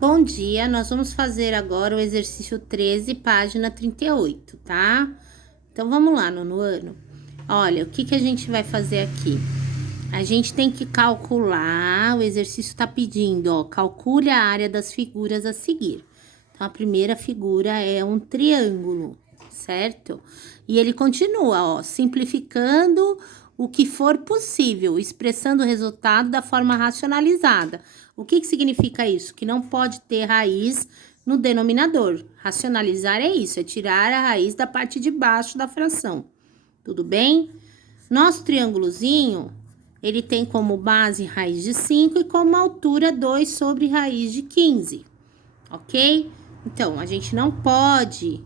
Bom dia, nós vamos fazer agora o exercício 13, página 38, tá? Então, vamos lá, nono ano. Olha, o que a gente vai fazer aqui? A gente tem que calcular, o exercício tá pedindo, ó, calcule a área das figuras a seguir. Então, a primeira figura é um triângulo, certo? E ele continua, ó, simplificando o que for possível, expressando o resultado da forma racionalizada. O que significa isso? Que não pode ter raiz no denominador. Racionalizar é isso, é tirar a raiz da parte de baixo da fração. Tudo bem? Nosso triângulozinho, ele tem como base raiz de 5 e como altura 2 sobre raiz de 15, ok? Então, a gente não pode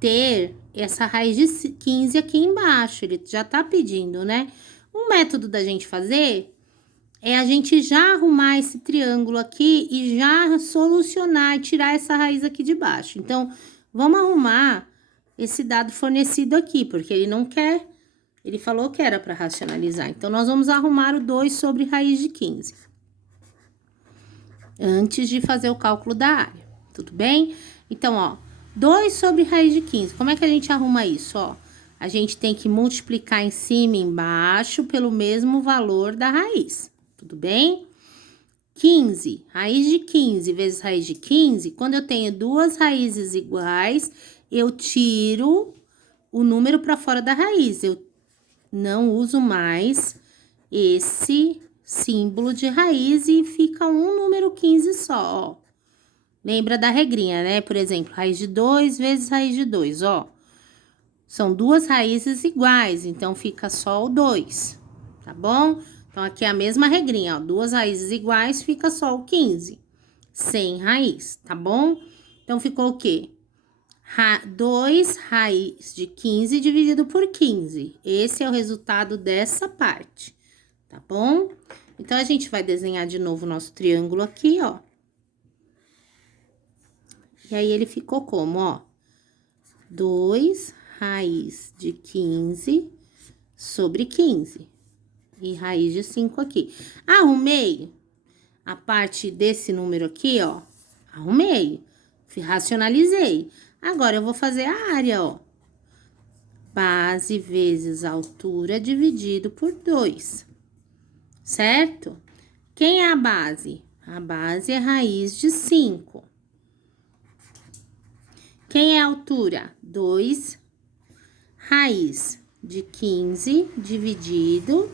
ter essa raiz de 15 aqui embaixo, ele já tá pedindo, né? Um método da gente fazer é a gente já arrumar esse triângulo aqui e já solucionar e tirar essa raiz aqui de baixo. Então, vamos arrumar esse dado fornecido aqui, porque ele não quer, ele falou que era para racionalizar. Então, nós vamos arrumar o 2 sobre raiz de 15. Antes de fazer o cálculo da área, tudo bem? Então, ó, 2 sobre raiz de 15. Como é que a gente arruma isso, ó? A gente tem que multiplicar em cima e embaixo pelo mesmo valor da raiz, tudo bem? 15, raiz de 15 vezes raiz de 15, quando eu tenho duas raízes iguais, eu tiro o número para fora da raiz. Eu não uso mais esse símbolo de raiz e fica um número 15 só, ó. Lembra da regrinha, né? Por exemplo, raiz de 2 vezes raiz de 2, ó. São duas raízes iguais, então fica só o 2, tá bom? Então, aqui é a mesma regrinha, ó. Duas raízes iguais, fica só o 15, sem raiz, tá bom? Então, ficou o quê? 2 raiz de 15 dividido por 15. Esse é o resultado dessa parte, tá bom? Então, a gente vai desenhar de novo o nosso triângulo aqui, ó. E aí, ele ficou como, ó? 2 raiz de 15 sobre 15. E raiz de 5 aqui. Arrumei a parte desse número aqui, ó. Arrumei. Racionalizei. Agora, eu vou fazer a área, ó. Base vezes altura dividido por 2. Certo? Quem é a base? A base é raiz de 5. Quem é a altura? 2 raiz de 15 dividido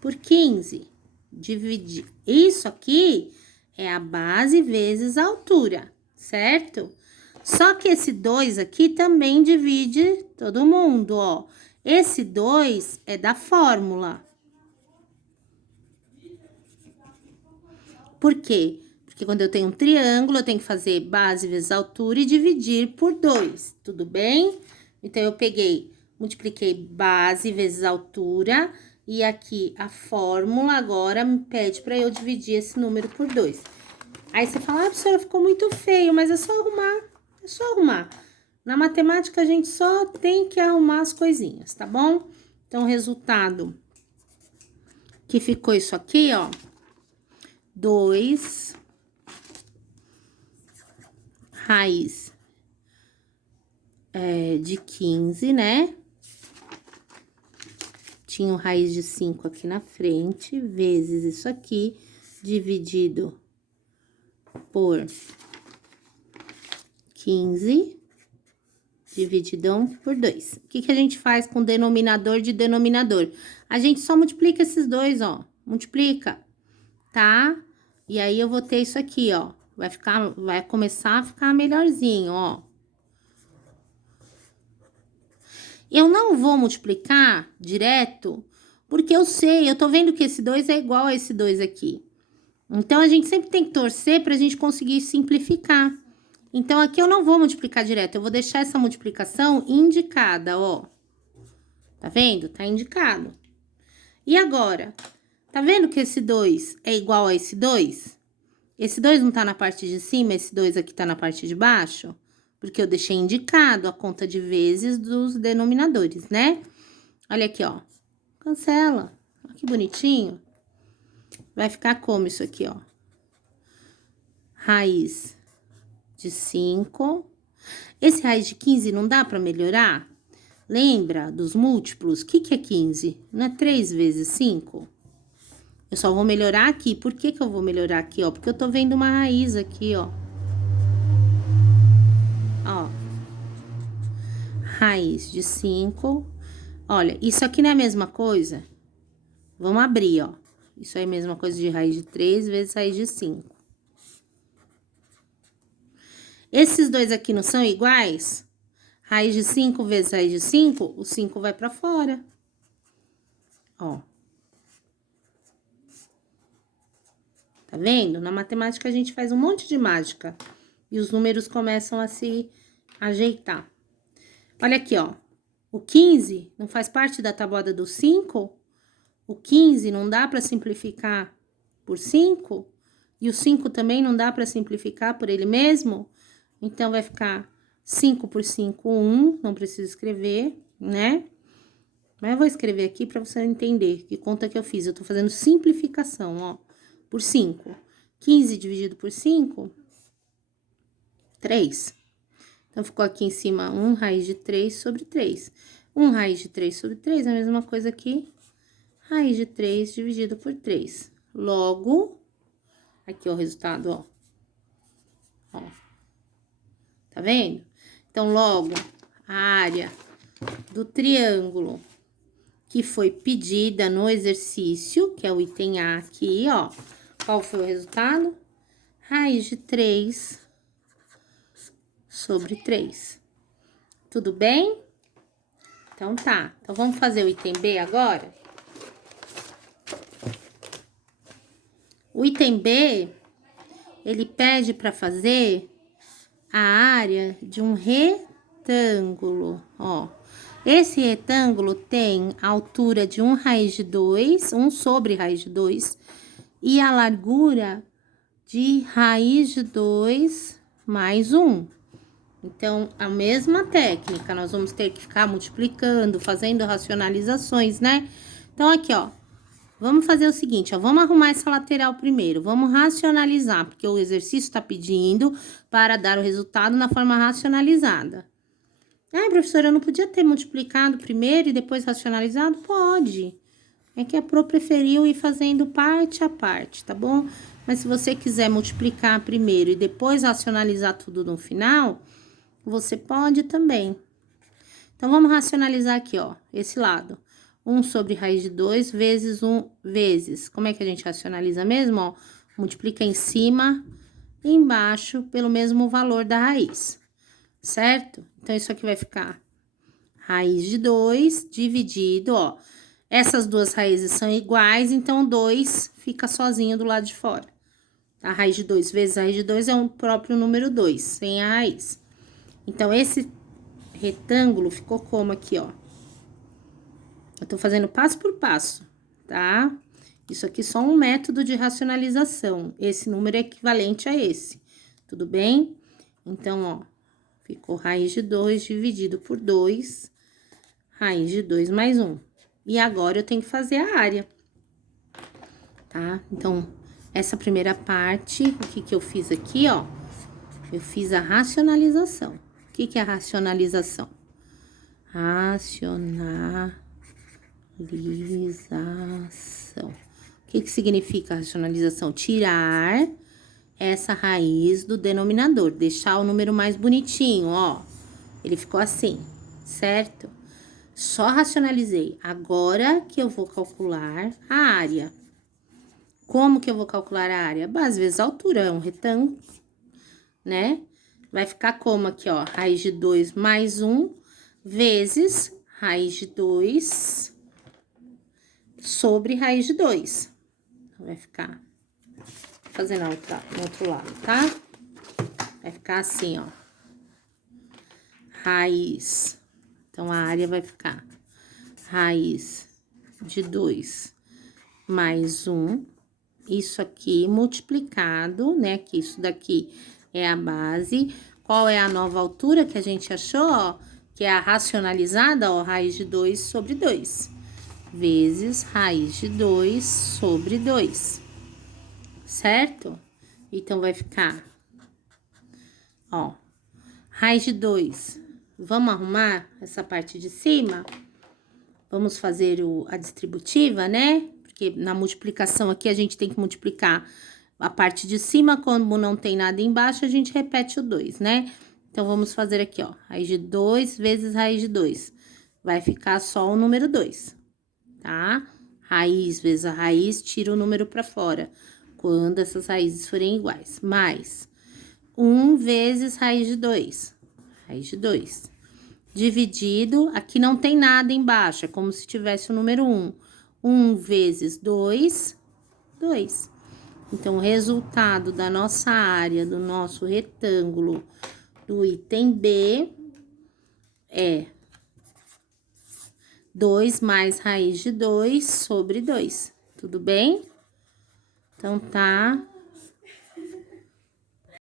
por 15. Dividir. Isso aqui é a base vezes a altura, certo? Só que esse 2 aqui também divide todo mundo, ó. Esse 2 é da fórmula. Por quê? Porque quando eu tenho um triângulo, eu tenho que fazer base vezes altura e dividir por 2, tudo bem? Então, eu peguei, multipliquei base vezes altura, e aqui a fórmula agora me pede para eu dividir esse número por 2. Aí você fala, ah, professora, ficou muito feio, mas é só arrumar, é só arrumar. Na matemática, a gente só tem que arrumar as coisinhas, tá bom? Então, o resultado que ficou isso aqui, ó, 2 raiz de 15, né? Tinha o raiz de 5 aqui na frente, vezes isso aqui, dividido por 15, divididão por 2. O que a gente faz com denominador de denominador? A gente só multiplica esses dois, ó. Multiplica, tá? E aí, eu vou ter isso aqui, ó. Vai começar a ficar melhorzinho, ó. Eu não vou multiplicar direto, porque eu sei, eu tô vendo que esse 2 é igual a esse 2 aqui. Então, a gente sempre tem que torcer pra gente conseguir simplificar. Então, aqui eu não vou multiplicar direto, eu vou deixar essa multiplicação indicada, ó. Tá vendo? Tá indicado. E agora? Tá vendo que esse 2 é igual a esse 2? Esse 2 não tá na parte de cima, esse 2 aqui tá na parte de baixo? Porque eu deixei indicado a conta de vezes dos denominadores, né? Olha aqui, ó. Cancela. Olha que bonitinho. Vai ficar como isso aqui, ó? raiz de 5. Esse raiz de 15 não dá para melhorar? Lembra dos múltiplos? O que é 15? Não é 3 vezes 5? Eu só vou melhorar aqui. Por que que eu vou melhorar aqui, ó? Porque eu tô vendo uma raiz aqui, ó. Ó. Raiz de 5. Olha, isso aqui não é a mesma coisa? Vamos abrir, ó. Isso aí é a mesma coisa de raiz de 3 vezes raiz de 5. Esses dois aqui não são iguais? Raiz de 5 vezes raiz de 5, o 5 vai pra fora. Ó. Tá vendo? Na matemática a gente faz um monte de mágica. E os números começam a se ajeitar. Olha aqui, ó. O 15 não faz parte da tabuada do 5? O 15 não dá para simplificar por 5? E o 5 também não dá para simplificar por ele mesmo? Então, vai ficar 5 por 5, 1. Não preciso escrever, né? Mas eu vou escrever aqui para você entender que conta que eu fiz. Eu tô fazendo simplificação, ó. Por 5. 15 dividido por 5, 3. Então, ficou aqui em cima 1 raiz de 3 sobre 3. 1 raiz de 3 sobre 3 é a mesma coisa aqui. Raiz de 3 dividido por 3. Logo, aqui ó, o resultado, ó. Ó. Tá vendo? Então, logo, a área do triângulo que foi pedida no exercício, que é o item A aqui, ó. Qual foi o resultado? Raiz de 3 sobre 3. Tudo bem? Então, tá. Então, vamos fazer o item B agora? O item B, ele pede para fazer a área de um retângulo, ó. Esse retângulo tem a altura de 1 raiz de 2, 1 sobre raiz de 2, e a largura de raiz de 2 mais 1. Então, a mesma técnica, nós vamos ter que ficar multiplicando, fazendo racionalizações, né? Então, aqui, ó, vamos fazer o seguinte, ó, vamos arrumar essa lateral primeiro, vamos racionalizar, porque o exercício está pedindo para dar o resultado na forma racionalizada. Ah, professora, eu não podia ter multiplicado primeiro e depois racionalizado? Pode. É que a Pro preferiu ir fazendo parte a parte, tá bom? Mas se você quiser multiplicar primeiro e depois racionalizar tudo no final, você pode também. Então, vamos racionalizar aqui, ó, esse lado. 1 sobre raiz de 2 vezes 1 vezes. Como é que a gente racionaliza mesmo, ó? Multiplica em cima e embaixo pelo mesmo valor da raiz, certo? Então, isso aqui vai ficar raiz de 2 dividido, ó. Essas duas raízes são iguais, então 2 fica sozinho do lado de fora. A raiz de 2 vezes a raiz de 2 é o próprio número 2, sem a raiz. Então, esse retângulo ficou como aqui, ó. Eu tô fazendo passo por passo, tá? Isso aqui é só um método de racionalização. Esse número é equivalente a esse, tudo bem? Então, ó, ficou raiz de 2 dividido por 2, raiz de 2 mais 1. E agora, eu tenho que fazer a área, tá? Então, essa primeira parte, o que que eu fiz aqui, ó? Eu fiz a racionalização. O que que é a racionalização? Racionalização. O que que significa racionalização? Tirar essa raiz do denominador, deixar o número mais bonitinho, ó. Ele ficou assim, certo? Só racionalizei. Agora que eu vou calcular a área. Como que eu vou calcular a área? Às vezes a altura é um retângulo, né? Vai ficar como aqui, ó, raiz de 2 mais 1 vezes raiz de 2 sobre raiz de 2. Então, vai ficar fazendo no outro lado, tá? Vai ficar assim, ó. Raiz. Então, a área vai ficar raiz de 2 mais 1. Isso aqui multiplicado, né? Que isso daqui é a base. Qual é a nova altura que a gente achou, ó? Que é a racionalizada, ó, raiz de 2 sobre 2. Vezes raiz de 2 sobre 2. Certo? Então, vai ficar ó, raiz de 2. Vamos arrumar essa parte de cima? Vamos fazer a distributiva, né? Porque na multiplicação aqui a gente tem que multiplicar a parte de cima, como não tem nada embaixo, a gente repete o 2, né? Então, vamos fazer aqui, ó, raiz de 2 vezes raiz de 2. Vai ficar só o número 2, tá? Raiz vezes a raiz, tira o número pra fora, quando essas raízes forem iguais. Mais 1 vezes raiz de 2, raiz de 2. Dividido, aqui não tem nada embaixo, é como se tivesse o número 1. 1 vezes 2, 2. Então, o resultado da nossa área, do nosso retângulo, do item B, é 2 mais raiz de 2 sobre 2. Tudo bem? Então, tá